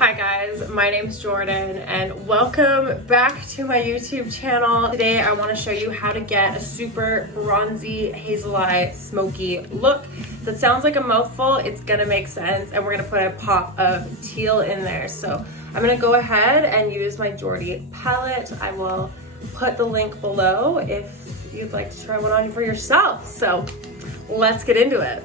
Hi guys, my name's Jordan and welcome back to my YouTube channel. Today I want to show you how to get a super bronzy hazel eye smoky look. That sounds like a mouthful, it's gonna make sense, and we're gonna put a pop of teal in there. So I'm gonna go ahead and use my Jordy palette. I will put the link below if you'd like to try one on for yourself. So let's get into it.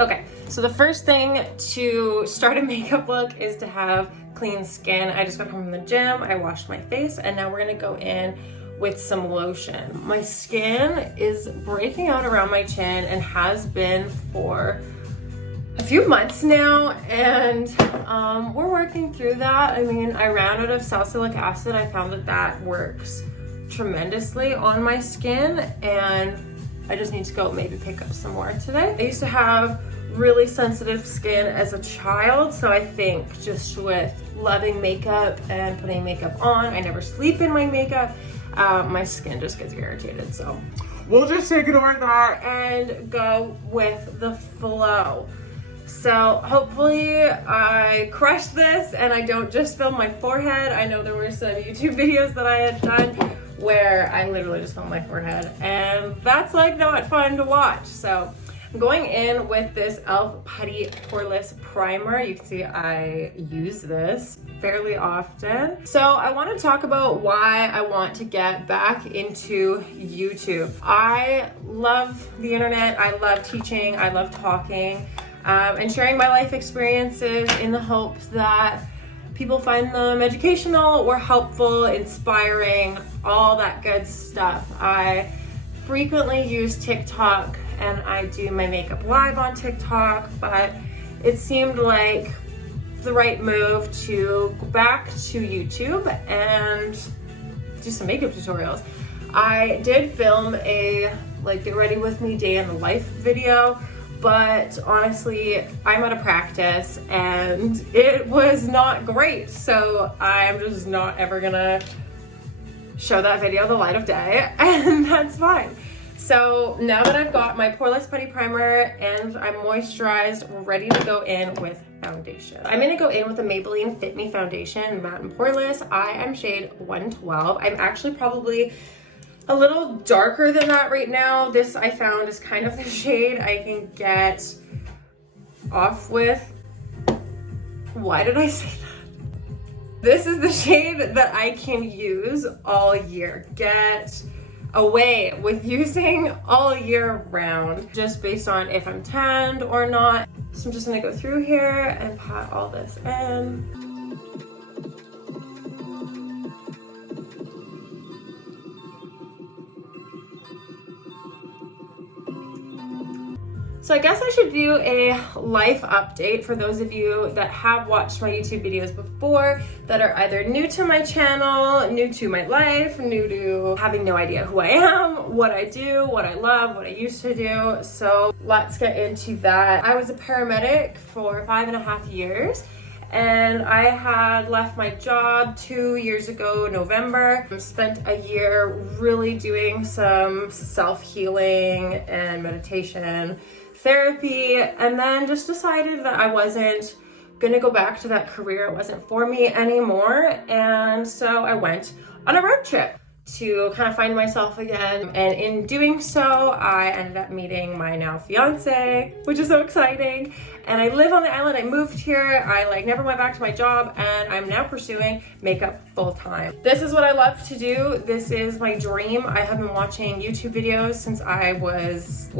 Okay, so the first thing to start a makeup look is to have clean skin. I just got home from the gym, I washed my face, and now we're gonna go in with some lotion. My skin is breaking out around my chin and has been for a few months now, and we're working through that. I mean, I ran out of salicylic acid. I found that works tremendously on my skin, and I just need to go maybe pick up some more today. I used to have really sensitive skin as a child, so I think just with loving makeup and putting makeup on, I never sleep in my makeup, my skin just gets irritated. So we'll just ignore that and go with the flow. So hopefully I crush this and I don't just film my forehead. I know there were some YouTube videos that I had done where I literally just filmed my forehead, and that's like not fun to watch. So I'm going in with this e.l.f. Putty Poreless Primer. You can see I use this fairly often. So I want to talk about why I want to get back into YouTube. I love the internet, I love teaching, I love talking, and sharing my life experiences in the hopes that people find them educational or helpful, inspiring, all that good stuff. I frequently use TikTok and I do my makeup live on TikTok, but it seemed like the right move to go back to YouTube and do some makeup tutorials. I did film a get ready with me day in the life video, but honestly, I'm out of practice and it was not great. So I'm just not ever gonna show that video the light of day, and that's fine. So now that I've got my Poreless Putty Primer and I'm moisturized, we're ready to go in with foundation. I'm gonna go in with the Maybelline Fit Me Foundation, Matte and Poreless. I am shade 112. I'm actually probably a little darker than that right now. This I found is kind of the shade I can get off with. Why did I say that? This is the shade that I can use all year. Get away with using all year round, just based on if I'm tanned or not. So I'm just gonna go through here and pat all this in. So I guess I should do a life update for those of you that have watched my YouTube videos before, that are either new to my channel, new to my life, new to having no idea who I am, what I do, what I love, what I used to do. So let's get into that. I was a paramedic for 5.5 years. And I had left my job 2 years ago, November. Spent a year really doing some self-healing and meditation therapy, and then just decided that I wasn't gonna go back to that career. It wasn't for me anymore. And so I went on a road trip to kind of find myself again. And in doing so, I ended up meeting my now fiance, which is so exciting. And I live on the island. I moved here. I never went back to my job, and I'm now pursuing makeup full time. This is what I love to do. This is my dream. I have been watching YouTube videos since I was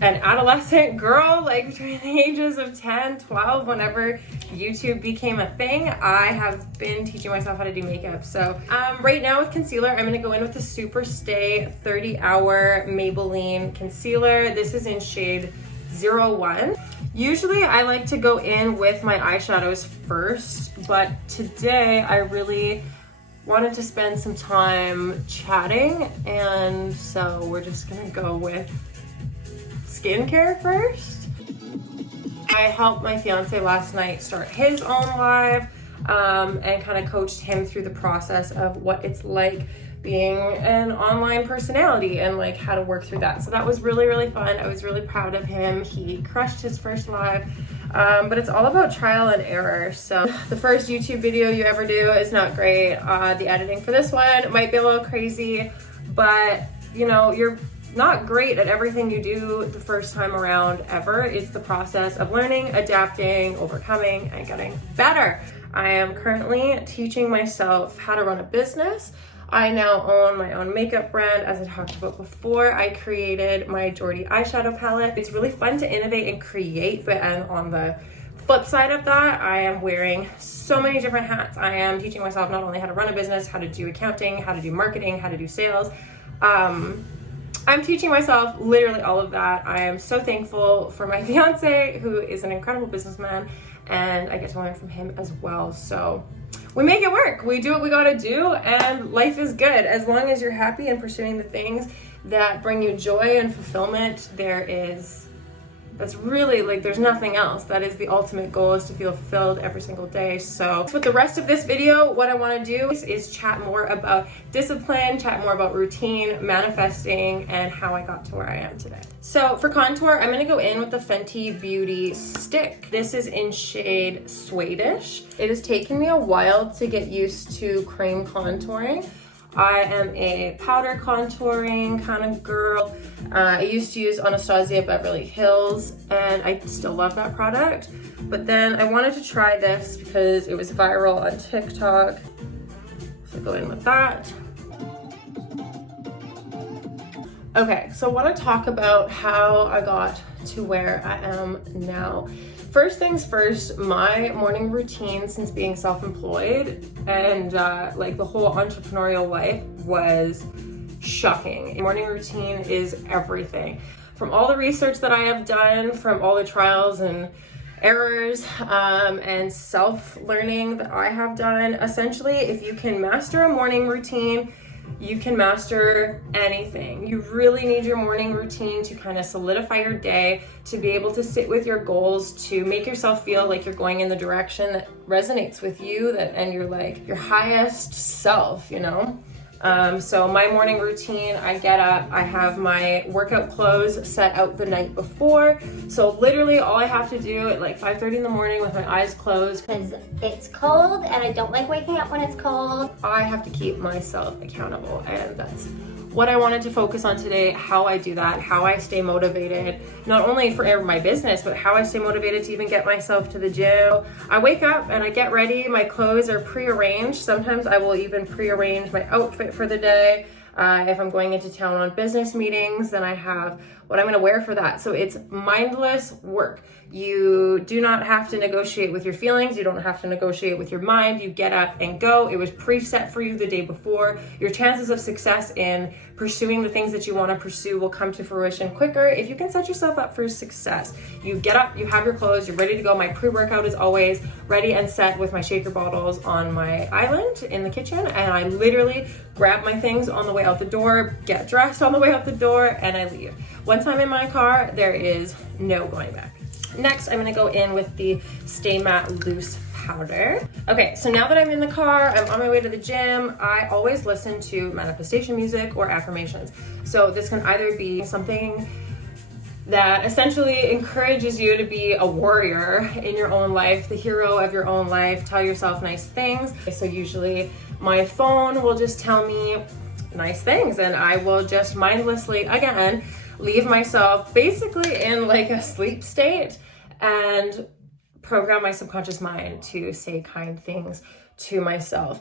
an adolescent girl, between the ages of 10, 12, whenever YouTube became a thing. I have been teaching myself how to do makeup. So right now with concealer, I'm gonna go in with the Super Stay 30 Hour Maybelline Concealer. This is in shade 01. Usually I like to go in with my eyeshadows first, but today I really wanted to spend some time chatting, and so we're just gonna go with skincare first. I helped my fiance last night start his own live and kind of coached him through the process of what it's like being an online personality and like how to work through that. So that was really, really fun. I was really proud of him. He crushed his first live, but it's all about trial and error. So the first YouTube video you ever do is not great. The editing for this one might be a little crazy, but you know, you're not great at everything you do the first time around ever. It's the process of learning, adapting, overcoming, and getting better. I am currently teaching myself how to run a business. I now own my own makeup brand. As I talked about before, I created my Jordy eyeshadow palette. It's really fun to innovate and create, but on the flip side of that, I am wearing so many different hats. I am teaching myself not only how to run a business, how to do accounting, how to do marketing, how to do sales. I'm teaching myself literally all of that. I am so thankful for my fiance, who is an incredible businessman, and I get to learn from him as well. So we make it work. We do what we gotta do, and life is good. As long as you're happy and pursuing the things that bring you joy and fulfillment, that's really like, there's nothing else. That is the ultimate goal, is to feel fulfilled every single day. So with the rest of this video, what I want to do is chat more about discipline, chat more about routine, manifesting, and how I got to where I am today. So for contour, I'm going to go in with the Fenty Beauty stick. This is in shade Swedish. It has taken me a while to get used to cream contouring. I am a powder contouring kind of girl. I used to use Anastasia Beverly Hills, and I still love that product. But then I wanted to try this because it was viral on TikTok. So go in with that. Okay, so I want to talk about how I got to where I am now. First things first, my morning routine since being self-employed and like the whole entrepreneurial life was shocking. Morning routine is everything. From all the research that I have done, from all the trials and errors and self-learning that I have done, essentially, if you can master a morning routine, you can master anything. You really need your morning routine to kind of solidify your day, to be able to sit with your goals, to make yourself feel like you're going in the direction that resonates with you, and you're like your highest self, you know? So my morning routine, I get up, I have my workout clothes set out the night before. So literally all I have to do at like 5:30 in the morning with my eyes closed, because it's cold and I don't like waking up when it's cold. I have to keep myself accountable, and that's what I wanted to focus on today, how I do that, how I stay motivated, not only for my business, but how I stay motivated to even get myself to the gym. I wake up and I get ready. My clothes are pre-arranged. Sometimes I will even pre-arrange my outfit for the day. If I'm going into town on business meetings, then I have what I'm going to wear for that. So it's mindless work. You do not have to negotiate with your feelings. You don't have to negotiate with your mind. You get up and go. It was preset for you the day before. Your chances of success in pursuing the things that you want to pursue will come to fruition quicker if you can set yourself up for success. You get up, you have your clothes, you're ready to go. My pre-workout is always ready and set with my shaker bottles on my island in the kitchen, and I literally grab my things on the way out the door, get dressed on the way out the door, and I leave. Once I'm in my car, there is no going back. Next, I'm gonna go in with the Stay Matte Loose powder. Okay, so now that I'm in the car, I'm on my way to the gym, I always listen to manifestation music or affirmations. So this can either be something that essentially encourages you to be a warrior in your own life, the hero of your own life, tell yourself nice things. So usually my phone will just tell me nice things, and I will just mindlessly, again, leave myself basically in like a sleep state and program my subconscious mind to say kind things to myself.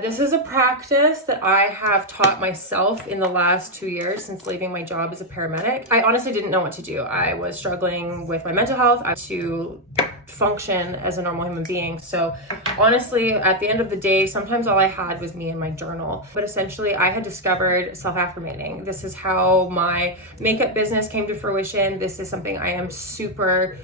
This is a practice that I have taught myself in the last 2 years since leaving my job as a paramedic. I honestly didn't know what to do. I was struggling with my mental health to function as a normal human being. So honestly, at the end of the day, sometimes all I had was me and my journal. But essentially, I had discovered self-affirmating. This is how my makeup business came to fruition. This is something I am super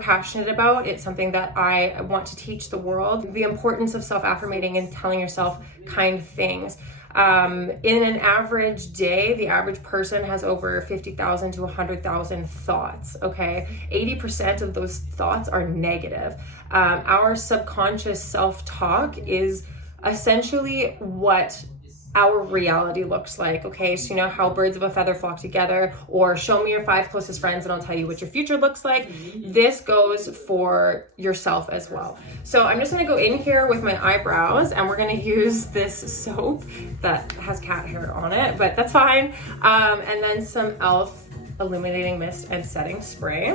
passionate about. It's something that I want to teach the world. The importance of self-affirmating and telling yourself kind things. In an average day, the average person has over 50,000 to 100,000 thoughts, okay? 80% of those thoughts are negative. Our subconscious self-talk is essentially what our reality looks like, okay? So you know how birds of a feather flock together, or show me your 5 closest friends and I'll tell you what your future looks like. This goes for yourself as well. So I'm just gonna go in here with my eyebrows and we're gonna use this soap that has cat hair on it, but that's fine. And then some e.l.f. illuminating mist and setting spray.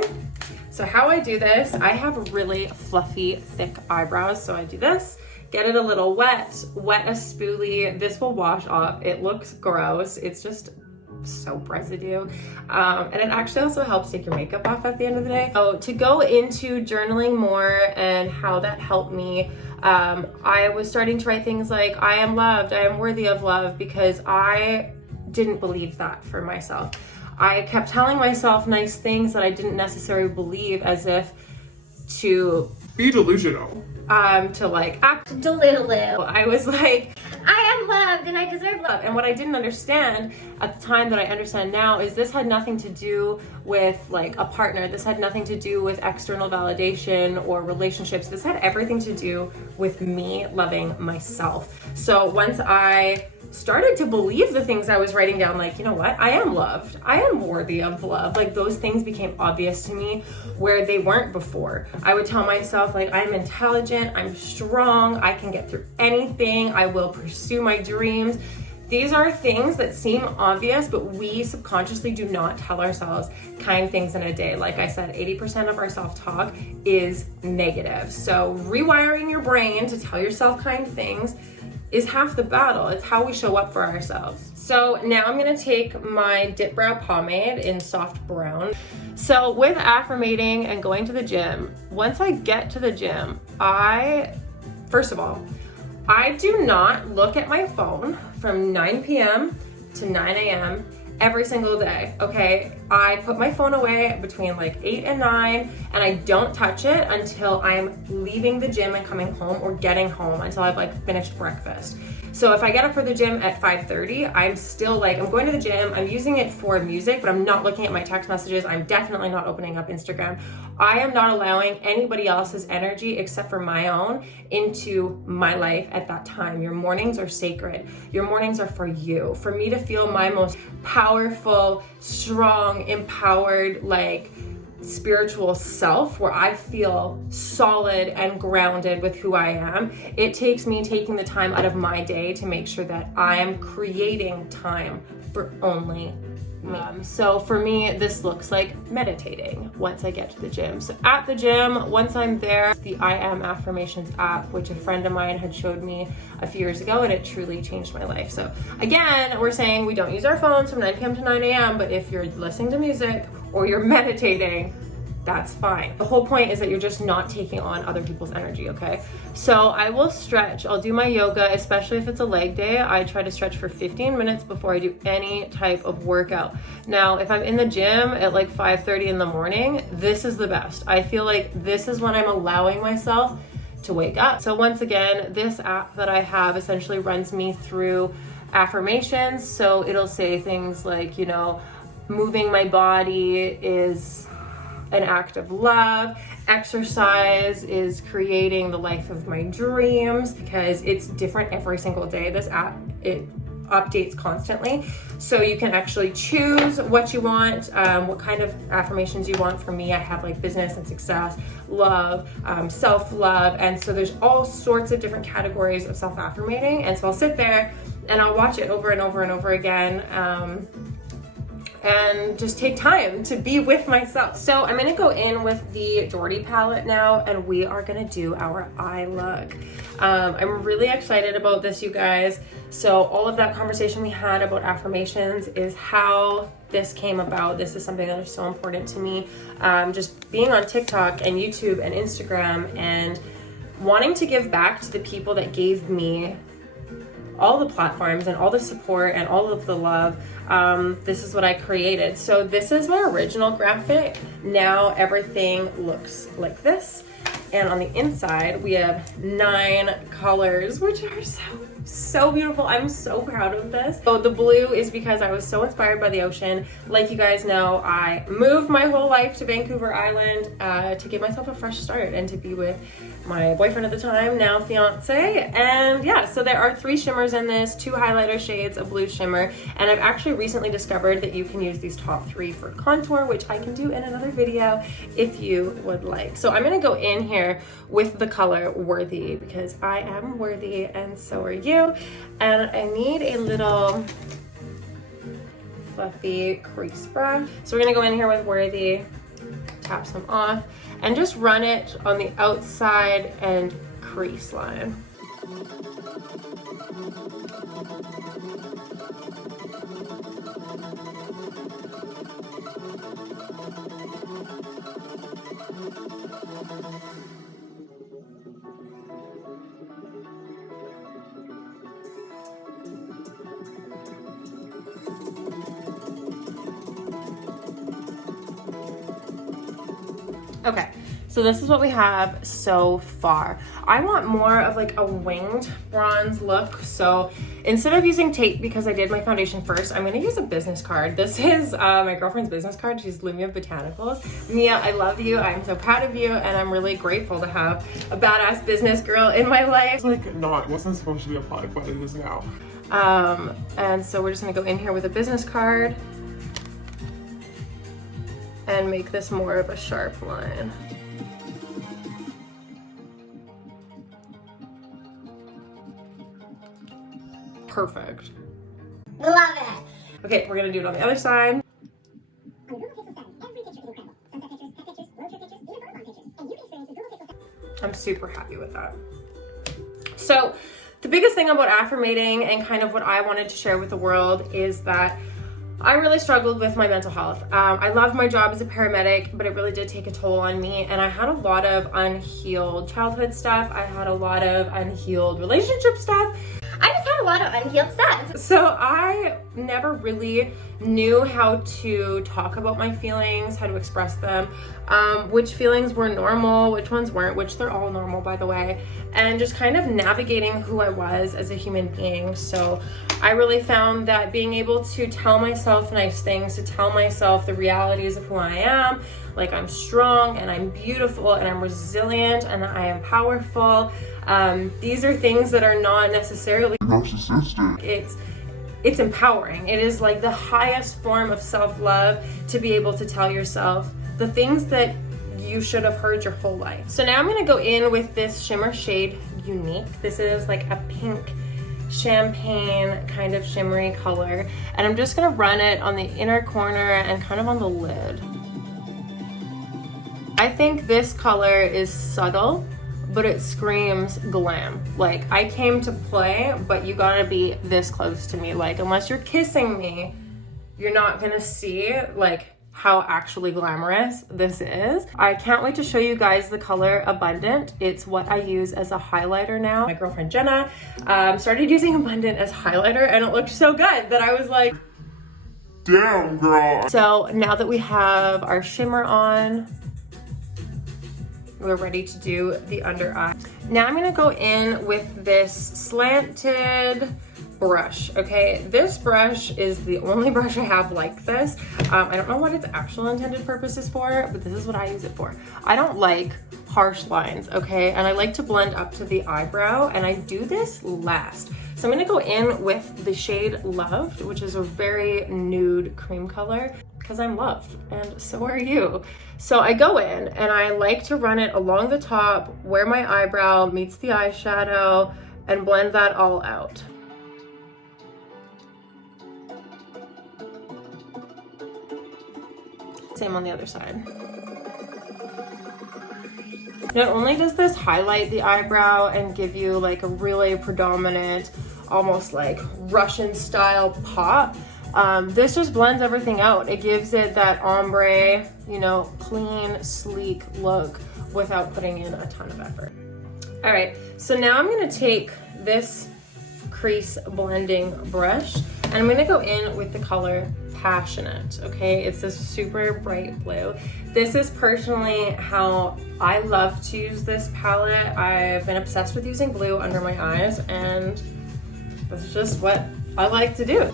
So how I do this, I have really fluffy, thick eyebrows, so I do this. Get it a little wet a spoolie. This will wash off. It looks gross. It's just soap residue. And it actually also helps take your makeup off at the end of the day. So to go into journaling more and how that helped me, I was starting to write things like, I am loved, I am worthy of love, because I didn't believe that for myself. I kept telling myself nice things that I didn't necessarily believe, as if to be delusional. To like act Delulu. I was like, I am loved and I deserve love. and what I didn't understand at the time that I understand now is this had nothing to do with like a partner. This had nothing to do with external validation or relationships. This had everything to do with me loving myself. So once I started to believe the things I was writing down, like, you know what, I am loved, I am worthy of love, like those things became obvious to me where they weren't before. I would tell myself, like, I'm intelligent, I'm strong, I can get through anything, I will pursue my dreams. These are things that seem obvious, but we subconsciously do not tell ourselves kind things in a day. Like I said, 80% of our self-talk is negative. So rewiring your brain to tell yourself kind things is half the battle. It's how we show up for ourselves. So now I'm gonna take my Dip Brow Pomade in soft brown. So with affirmating and going to the gym, once I get to the gym, first of all, I do not look at my phone from 9 p.m. to 9 a.m. every single day, okay? I put my phone away between like 8 and 9, and I don't touch it until I'm leaving the gym and coming home, or getting home, until I've like finished breakfast. So if I get up for the gym at 5:30, I'm still like, I'm going to the gym, I'm using it for music, but I'm not looking at my text messages. I'm definitely not opening up Instagram. I am not allowing anybody else's energy except for my own into my life at that time. Your mornings are sacred. Your mornings are for you. For me to feel my most powerful, strong, empowered, like spiritual self, where I feel solid and grounded with who I am, it takes me taking the time out of my day to make sure that I'm creating time for only me. So for me, this looks like meditating once I get to the gym. So at the gym, once I'm there, the I Am Affirmations app, which a friend of mine had showed me a few years ago, and it truly changed my life. So again, we're saying we don't use our phones from 9 p.m. to 9 a.m., but if you're listening to music or you're meditating, that's fine. The whole point is that you're just not taking on other people's energy, okay? So I will stretch. I'll do my yoga, especially if it's a leg day. I try to stretch for 15 minutes before I do any type of workout. Now, if I'm in the gym at like 5:30 in the morning, this is the best. I feel like this is when I'm allowing myself to wake up. So once again, this app that I have essentially runs me through affirmations. So it'll say things like, you know, moving my body is an act of love. Exercise is creating the life of my dreams, because it's different every single day. This app, it updates constantly. So you can actually choose what you want, what kind of affirmations you want. For me, I have like business and success, love, self-love. And so there's all sorts of different categories of self-affirmating. And so I'll sit there and I'll watch it over and over and over again. And just take time to be with myself. So I'm gonna go in with the Doherty palette now, and we are gonna do our eye look. I'm really excited about this, you guys. So all of that conversation we had about affirmations is how this came about. This is something that is so important to me. Just being on TikTok and YouTube and Instagram and wanting to give back to the people that gave me all the platforms and all the support and all of the love. This is what I created. So this is my original graphic. Now everything looks like this. And on the inside, we have 9 colors, which are so So beautiful. I'm so proud of this. So the blue is because I was so inspired by the ocean. Like you guys know, I moved my whole life to Vancouver Island to give myself a fresh start and to be with my boyfriend at the time, now fiance. And yeah, so there are 3 shimmers in this, 2 highlighter shades, a blue shimmer, and I've actually recently discovered that you can use these top 3 for contour, which I can do in another video if you would like. So I'm gonna go in here with the color Worthy because I am worthy and so are you. And I need a little fluffy crease brush. So we're gonna go in here with Worthy, tap some off, and just run it on the outside and crease line. Okay, so this is what we have so far. I want more of like a winged bronze look. So instead of using tape, because I did my foundation first, I'm gonna use a business card. This is my girlfriend's business card. She's Lumia Botanicals. Mia, I love you. I'm so proud of you. And I'm really grateful to have a badass business girl in my life. It's like, no, it wasn't supposed to be applied, but it is now. And so we're just gonna go in here with a business card and make this more of a sharp line. Perfect. Love it. Okay, we're gonna do it on the other side. I'm super happy with that. So the biggest thing about affirmating and kind of what I wanted to share with the world is that I really struggled with my mental health. I loved my job as a paramedic, but it really did take a toll on me. And I had a lot of unhealed childhood stuff. I had a lot of unhealed relationship stuff. I just had a lot of unhealed stuff. So I never really knew how to talk about my feelings, how to express them, which feelings were normal, which ones weren't, which they're all normal, by the way, and just kind of navigating who I was as a human being. So I really found that being able to tell myself nice things, to tell myself the realities of who I am, like I'm strong and I'm beautiful and I'm resilient and I am powerful. These are things that are not necessarily narcissistic. It's empowering. It is like the highest form of self-love to be able to tell yourself the things that you should have heard your whole life. So now I'm gonna go in with this shimmer shade Unique. This is like a pink champagne kind of shimmery color, and I'm just gonna run it on the inner corner and kind of on the lid. I think this color is subtle, but it screams glam. Like, I came to play, but you gotta be this close to me. Like, unless you're kissing me, you're not gonna see like how actually glamorous this is. I can't wait to show you guys the color Abundant. It's what I use as a highlighter now. My girlfriend Jenna started using Abundant as highlighter, and it looked so good that I was like, damn, girl. So now that we have our shimmer on, we're ready to do the under eye. Now I'm gonna go in with this slanted brush, okay? This brush is the only brush I have like this. I don't know what its actual intended purpose is for, but this is what I use it for. I don't like harsh lines, okay? And I like to blend up to the eyebrow, and I do this last. So I'm gonna go in with the shade Loved, which is a very nude cream color, because I'm loved, and so are you. So I go in, and I like to run it along the top where my eyebrow meets the eyeshadow, and blend that all out. Same on the other side. Not only does this highlight the eyebrow and give you like a really predominant, almost like Russian style pop, this just blends everything out. It gives it that ombre, you know, clean, sleek look without putting in a ton of effort. All right, so now I'm gonna take this crease blending brush and I'm gonna go in with the color Passionate, okay? It's this super bright blue. This is personally how I love to use this palette. I've been obsessed with using blue under my eyes, and That's just what I like to do.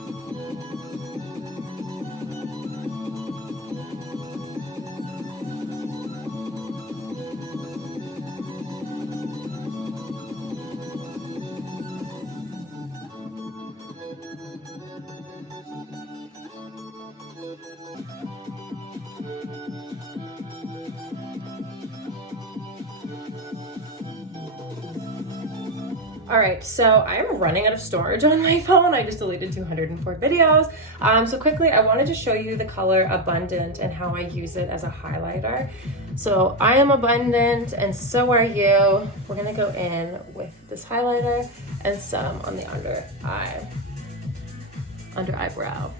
All right, so I am running out of storage on my phone. I just deleted 204 videos. So quickly, I wanted to show you the color Abundant and how I use it as a highlighter. So I am abundant and so are you. We're gonna go in with this highlighter and some on the under eyebrow.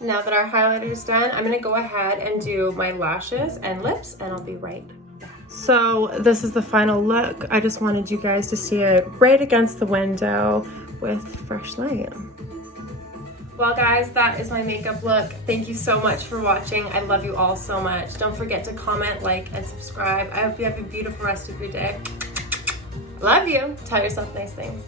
Now that our highlighter is done, I'm gonna go ahead and do my lashes and lips, and I'll be right back. So this is the final look. I just wanted you guys to see it right against the window with fresh light. Well guys, that is my makeup look. Thank you so much for watching. I love you all so much. Don't forget to comment, like, and subscribe. I hope you have a beautiful rest of your day. Love you. Tell yourself nice things.